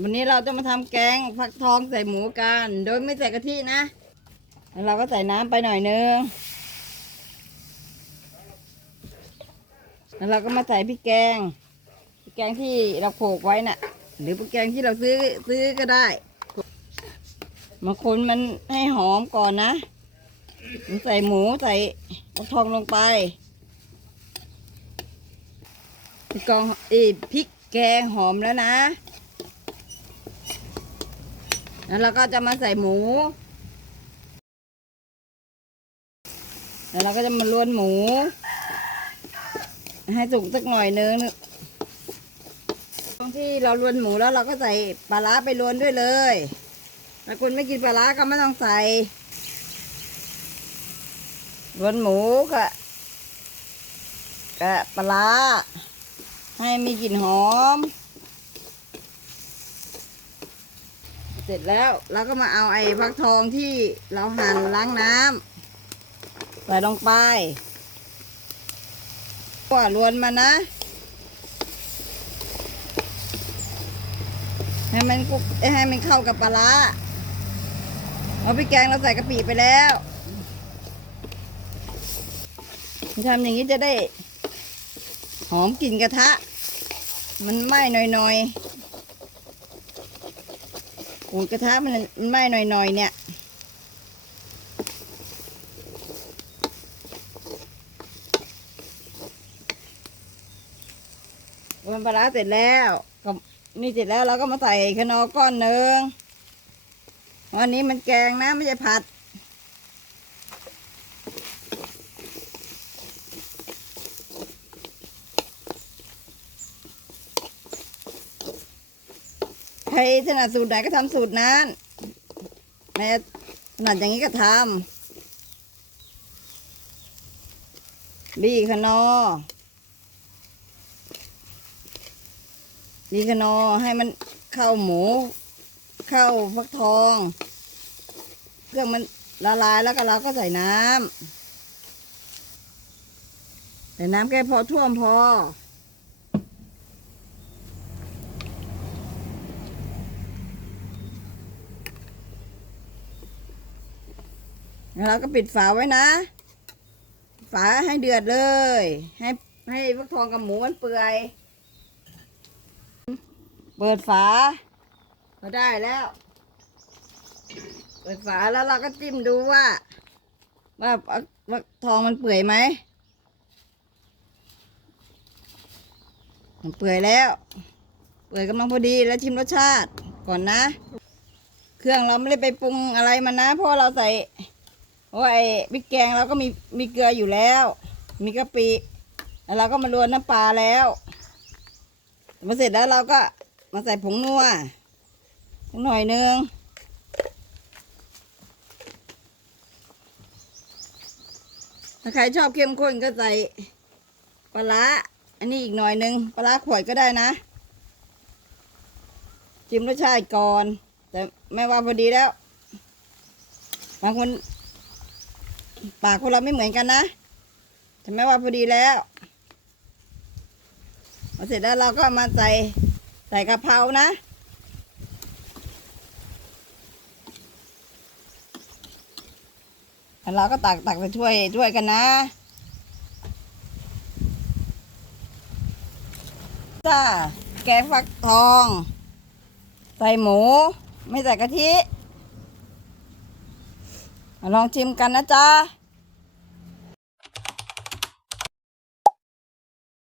วันนี้เราจะมาทำแกงฟักทองใส่หมูกัน โดยไม่ใส่กะทินะ แล้วเราก็ใส่น้ำไปหน่อยนึง แล้วเราก็มาใส่พริกแกงพริกแกงที่เราโขลกไว้น่ะ หรือพริกแกงที่เราซื้อซื้อก็ได้ มาคนมันให้หอมก่อนนะ ใส่หมูใส่ฟักทองลงไปกองเอพริกแกงหอมแล้วนะ แล้วเราก็จะมาใส่หมู แล้วเราก็จะมาลวนหมู ให้สุกสักหน่อยนึงตรงที่เราลวนหมูแล้วเราก็ใส่ปลาร้าไปลวนด้วยเลยถ้าคุณไม่กินปลาร้าก็ไม่ต้องใส่ลวนหมูกับกับปลาร้าให้มีกลิ่นหอม เสร็จแล้วเราก็มาเอาไอ้ฟักทองที่เราหั่นล้างน้ำใส่ลงไปก็ลวนมานะ ให้มันกุกให้มันเข้ากับปลาร้าเอาพริกแกงเราใส่กะปิไปแล้วทำอย่างนี้จะได้หอมกลิ่นกระทะ มันไหม้หน่อยๆ อูกระทะมันไหม้หน่อยๆเนี่ยวันปลาร้าเสร็จแล้วก็นี่เสร็จแล้วเราก็มาใส่ขนอก้อนหนึ่งวันนี้มันแกงนะไม่ใช่ผัด ใครถนัดสูตรไหนก็ทำสูตรนั้นแม่ถนัดอย่างนี้ก็ทำบีขนอบีขนอให้มันเข้าหมู เข้าฟักทอง เครื่องมันละลายแล้วก็เราก็ใส่น้ำใส่น้ำแค่พอท่วมพอ แล้วเราก็ปิดฝาไว้นะ ฝาให้เดือดเลย ให้ให้ฟักทองกับหมูมันเปื่อย เปิดฝาก็ได้แล้ว เปิดฝาแล้วเราก็จิ้มดูว่าว่าฟักทองมันเปื่อยไหมมันเปื่อยแล้ว เปื่อยกำลังพอดีแล้วชิมรสชาติก่อนนะ เครื่องเราไม่ได้ไปปรุงอะไรมันนะเพราะเราใส่ เพราะไอ้พริกแกงเราก็มีมีเกลืออยู่แล้ว มีกะปิแล้วเราก็มารวนน้ำปลาแล้วมาเสร็จแล้วเราก็มาใส่ผงนัวสักหน่อยนึงถ้าใครชอบเข้มข้นก็ใส่ปลาร้าอันนี้อีกหน่อยนึงปลาร้าขวดก็ได้นะ จิ้มรสชาติก่อน แต่แม่ว่าพอดีแล้ว บางคน ปากคนเราไม่เหมือนกันนะแต่แม้ว่าพอดีแล้วพอเสร็จแล้วเราก็มาใส่ใส่กะเพรานะ แล้วเราก็ตักตักไปช่วยช่วยกันนะจ้าแกงฟักทอง ใส่หมู ไม่ใส่กะทิ ลองชิมกันนะจ๊ะ